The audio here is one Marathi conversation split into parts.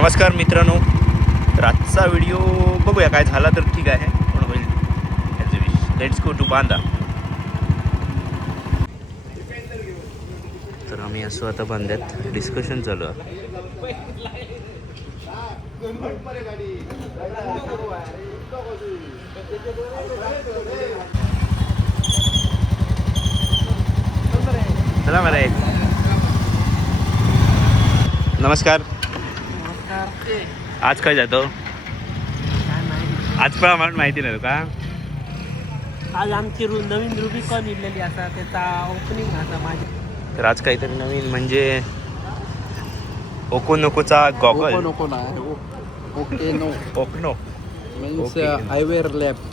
नमस्कार मित्रांनो, तर आजचा व्हिडिओ बघूया काय झाला तर ठीक आहे, पण होईल as a wish. Let's go to Banda. तर आम्ही असो आता बांद्यात, डिस्कशन चालू आहे. चला मला नमस्कार. आज काय जातो? आज पण आम्हाला माहिती नाही का? आज आमची नवीन रुबिकॉन निघलेली असा त्याचा ओपनिंग आता माझी. तर आज काहीतरी नवीन म्हणजे ओको नोकोचा गॉगल. नको नाही ओके नो ओकनो मीन्स Okay. आयवेअर लॅबचं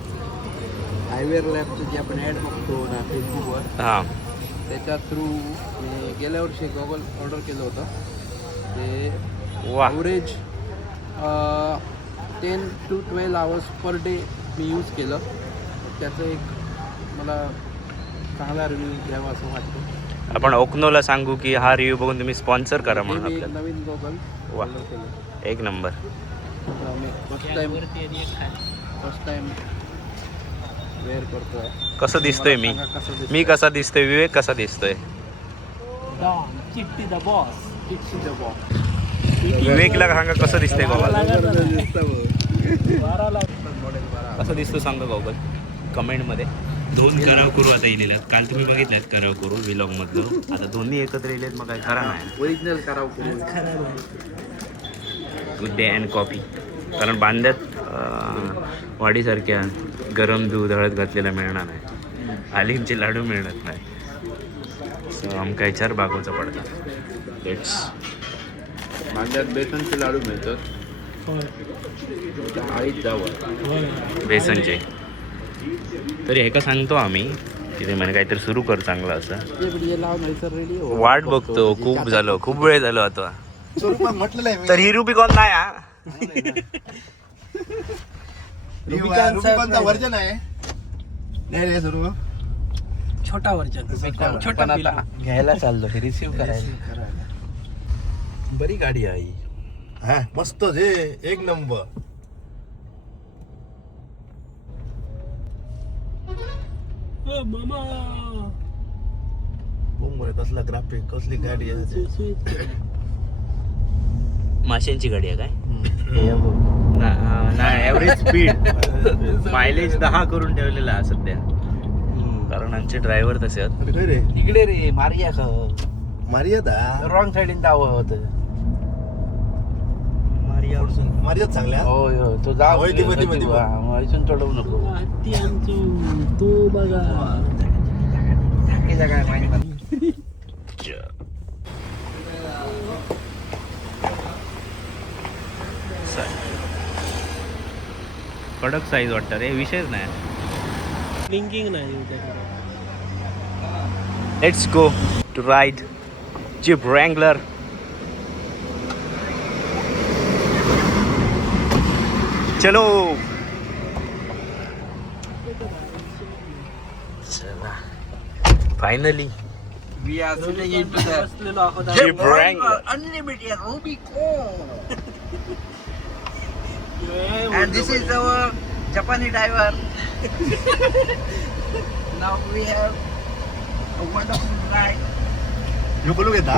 जे आपण ॲड बघतो ना फेसबुकवर, हां. त्याच्या थ्रू मी गेल्या वर्षी गॉगल ऑर्डर केलं होतं. ते वा. Average 10 to 12 hours per day me use केलं. त्याचं एक मला चांगला रिव्ह्यू घ्यावा असं वाटतं. आपण ओकनोला सांगू की हा रिव्ह्यू बघून तुम्ही स्पॉन्सर करा म्हणून मी एक आपल्याला. नवीन गॉगल वा. ऑर्डर केलं. एक नंबर. मी फर्स्ट टाइम वेअर करतोय. कसं दिसतोय मी कसा दिसतोय, विवेक कसा दिसतोय? डॉन चिट्टी द बॉस. विवेकला सांगा कसं दिसतंय गॉगल. बाराला कसं दिसतो सांगा गॉगल कमेंटमध्ये. दोन कराव करू आता येईल. काल तुम्ही बघितल्यात कराव करू व्लॉग मधलं. आता दोन्ही एकत्र येलेत, मग काय खरा नाही. ओरिजिनल करावं करून खरं नाही. Good day and coffee. कारण बांद्यात वाडीसारख्या गरम दूध हळद घातलेला मिळणार नाही, हालिमचे लाडू मिळणार नाही. सो आमका ह्याच्यावर बागोचं पडतात. लेट्स. माझ्यात बेसनचे लाडू मिळतात. आईच जावं बेसनचे. तरी हे का सांगतो आम्ही तिथे म्हणे काहीतरी सुरू कर चांगलं असं. रेडी वाट बघतो, खूप झालं, खूप वेळ झालो आता. म्हटलेलं आहे तर ही रुबिकॉन नाही हा. रुबिकॉनचा व्हर्जन आहे. नाही रे सुरू छोटा वर्जन. छोटा आता घ्यायला चाललो, रिसिव्ह करायला. बरी गाडी आहे. हा मस्त जे एक नंबर. मामा बोंबरे कसला ग्राफिक, कसली गाडी आहे. माशांची गाडी आहे काय? नाही, ॲव्हरेज स्पीड मायलेज 10 करून ठेवलेला आहे सध्या, कारण आमचे ड्रायव्हर तसे आहेत. अरे काय रे इकडे रे मारिया मारियादा रॉंग साईडीन जावं होतं. मारियात चांगल्या. होय होय तो जाव होय, ती मध्ये मध्ये. इथून चढवू नको. हत्ती आमचं तू बघा. काय माहिती. कडक साईज वाटतं रे, विषयच नाही. ब्लिंकिंग नाही त्याच्याकडे. Let's go to ride Jeep Wrangler. चलो चला finally We are sitting into the बसलेलो आहोत. Jeep Wrangler. unlimited Rubicon. And this is our Japanese driver. Now we have a wonderful ride. ह्यो बोलू घेता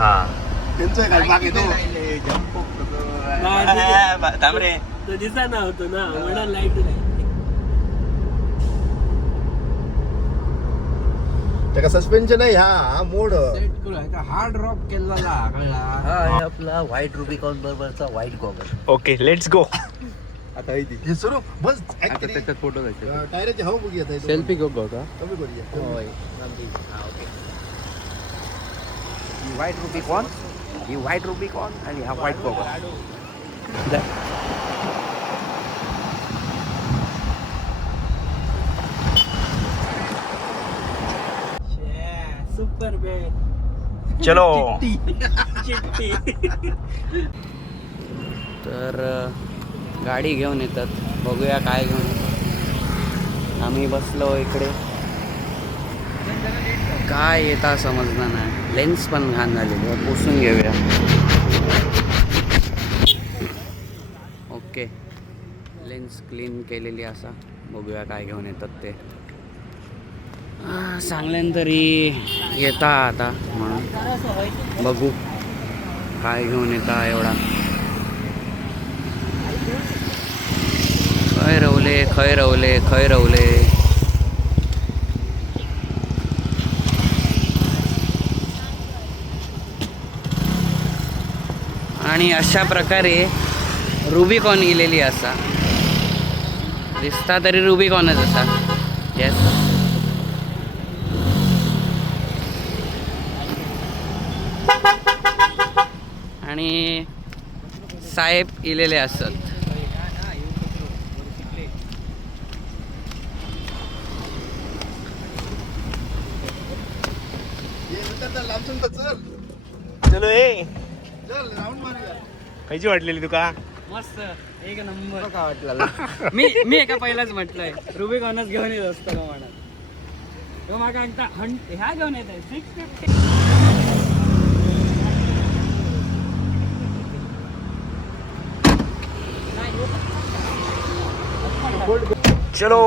हा. त्यांचं काय बाग येतो. थांब रे. तो दिसा ना होतो ना म्हणा लाईट नाही. त्याका सस्पेन्शन आहे. हा मोड हार्ड रॉक केलेला आपला व्हाईट रुबिकॉन बरोबरचा white goggle. Okay let's go. आता हे सुरू बस. त्याच्यात फोटो घ्यायचे. टायराची हवा बघूया आता. सेल्फी घेऊ का कमी करूया. ही व्हाईट रुबिकॉन, ही व्हाईट रुबिकॉन आणि हा व्हाईट गॉगल. Super bag. चलो. चिट्टी. तर गाडी घेऊन येतात, बघूया काय घेऊन येतात. आम्ही बसलो इकडे, काय येता समजणार नाही. लेन्स पण घाण झालेली, पुसून घेऊया. ओके. लेन्स क्लीन केलेली असा. बघूया काय घेऊन येतात ते. सांगल्यान तरी येता आता म्हणून बघू काय घेऊन येता. एवढा खय रवले. आणि अशा प्रकारे रुबिकॉन इलेली असा. दिसता तरी रुबिकॉनच असा. येस. आणि साहेब इलेले असत. चलो ए चल राऊंड मारूया. कशी वाटलेली तुका? मस्त एक नंबर. काय वाटलं? मी एका पहिलाच म्हटलंय रुबिकॉनच घेऊन येत असतो का म्हणत. तो मागा एकदा ह्या घेऊन येत आहे 650. चलो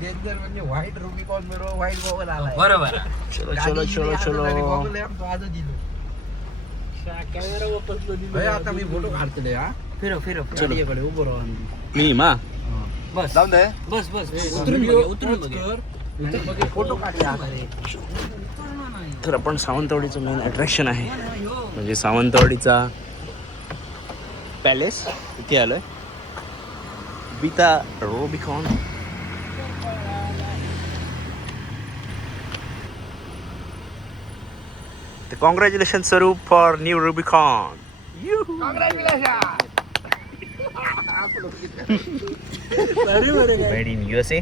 डेंजर म्हणजे व्हाईट रुबिकॉन बरोबर व्हाईट गॉगल आलाय. बरोबर. चलो कॅमेरा वापरतो. आता मी फोटो काढतले. हा फिरो गाडीकडे उभं राहा. मी मा बस जाऊन दे. बस उतरून बघ. फोटो काढले. तर आपण सावंतवाडीचं मेन अट्रॅक्शन आहे म्हणजे सावंतवाडीचा पॅलेस. इथे आलोय. बीता रुबिकॉन. कॉंग्रॅच्युलेशन स्वरूप for new Rubicon. Made in USA.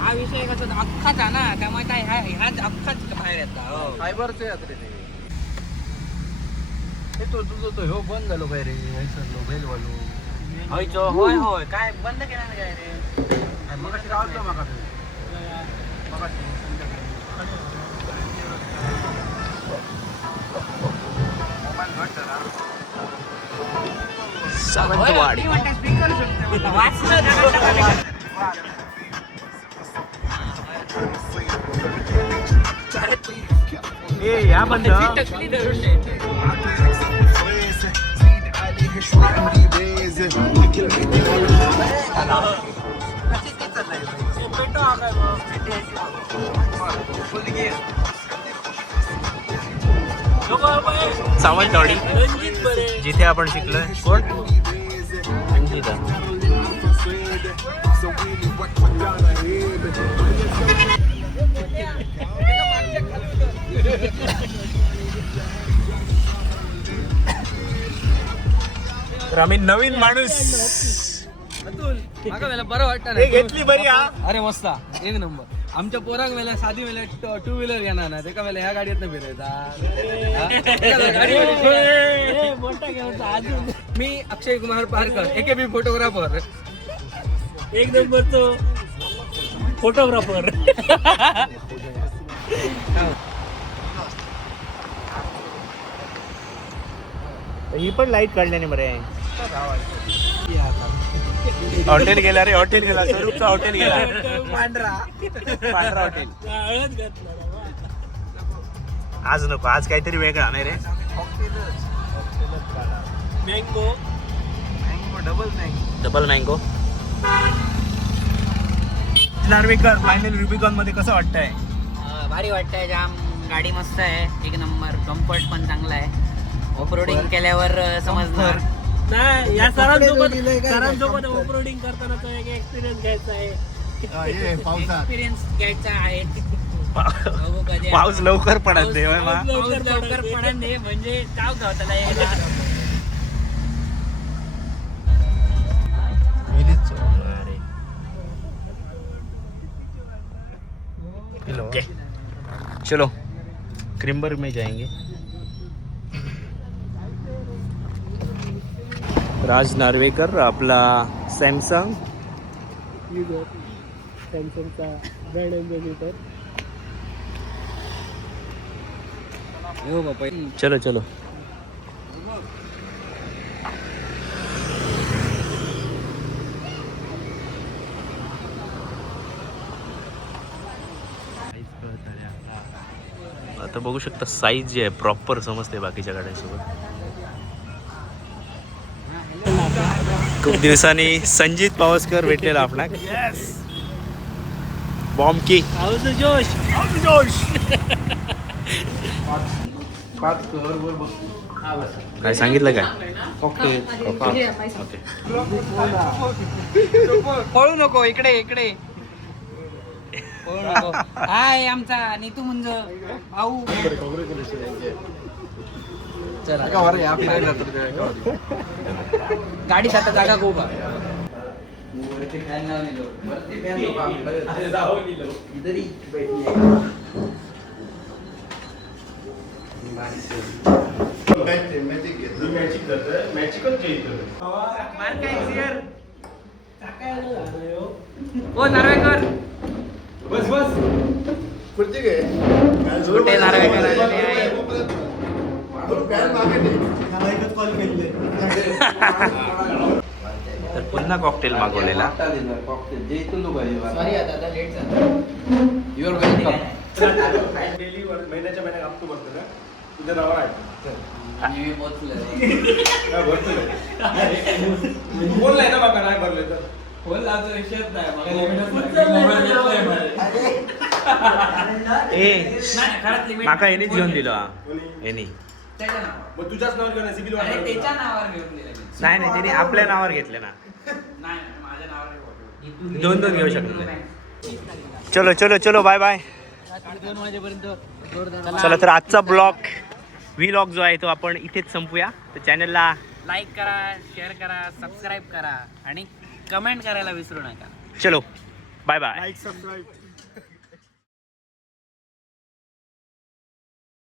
हा विषय कसा अख्खाच आहे ना त्यामुळे काय ह्याच अख्खाच बाहेर येतात. फायबरचे यात्रे ते तुझं तो ह्यो बंद झालो काय रे. मोबाईल वालो होय काय बंद केला ना काय रे. मग राहतो मग सावंतवाडी. ए या बंद. सावंतवाडी जिथे आपण शिकलोय. कोण? रंजिता. तर आम्ही नवीन माणूस बरं वाटतं हे घेतली बरी. हा अरे मस्त एक नंबर. आमच्या पोरांक वेळेला साधी वेळेला 2 व्हीलर येणार ना त्याका वेळेला ह्या गाडीतनं फिरायचा. अजून मी अक्षय कुमार पारकर AKB फोटोग्राफर. एक नंबरचो फोटोग्राफर. ही पण लाईट काढल्याने बरे आहे. हॉटेल गेला रे. हॉटेल गेला. स्वरूपचा हॉटेल गेला. पांढरा हॉटेल. हळद घातला. आज नको. आज काहीतरी वेगळं नाही रे. Mango double mango. Narvekar final Rubicon मध्ये कसं वाटतंय? भारी वाटतंय. जाम गाडी मस्त आहे. एक नंबर. कम्फर्ट पण चांगला आहे. ऑफरोडिंग केल्यावर समजणार. नाही या सरांसोबत ऑफरोडिंग करताना तो एक एक्सपिरियन्स घ्यायचा आहे. पावसात एक्सपिरियन्स घ्यायचा आहे. बघू कधी. पाऊस लवकर पडत दे. पाऊस लवकर पडत नाही म्हणजे चाव गावताला यायला. चलो क्रिम्बर में जाएंगे. राज नार्वेकर आपला सॅमसंग सॅमसंगचा ब्रँड अँबॅसिडर. हो बापा. चलो चलो. आता बघू शकता साईज जी आहे प्रॉपर समजते बाकीच्या गाड्यांसोबत. खूप दिवसांनी संजित पावसकर भेटलेला आपला. बॉम्ब की हाऊस जोश. 5 कवर वर बघतो. काय सांगितलं काय? कॉकटेल. पळू नको, इकडे इकडे पळू नको. हाय आमचा नीतू मुंज भाऊ. चला एका वर या फिरायला जातो त्या एका वर. गाडीत आता जागा खूप आहे. ओ नार्वेकर. बस बस खुर्ची घे. कुठे नार्वेकर आलेले आहे? तर पुन्हा कॉकटेल मागवलेला. कॉकटेल जे इथून लोक आहे. सॉरी आता लेट झालं. Your welcome. डेली महिन्याच्या महिन्यात हप्तो भरतो का तुझ्या नावावर आहे. आणि मी पोचलो. काय भरतो बोललाय ना बाबा नाही भरले तर फोन लावतो विषयच नाही. ए खरंच लिमिट माका यांनीच घेऊन दिलं हा. यांनी त्याच्या नावावर. मग तुझ्याच नावावर घेऊन सिबिल अरे त्याच्या नावावर घेऊन दिलं मी. नाही नाही त्यांनी आपल्या नावावर घेतले ना. नाही माझ्या नावावर. दोन दोन घेऊ शकतो. चलो चलो चलो बाय बाय. 2 वाजेपर्यंत. चला तर आजचा ब्लॉग व्लॉग जो आहे तो आपण इथेच संपूया. तर चॅनलला लाईक करा, शेअर करा, सबस्क्राईब करा आणि कमेंट करायला विसरू नका. चलो बाय बाय. Like subscribe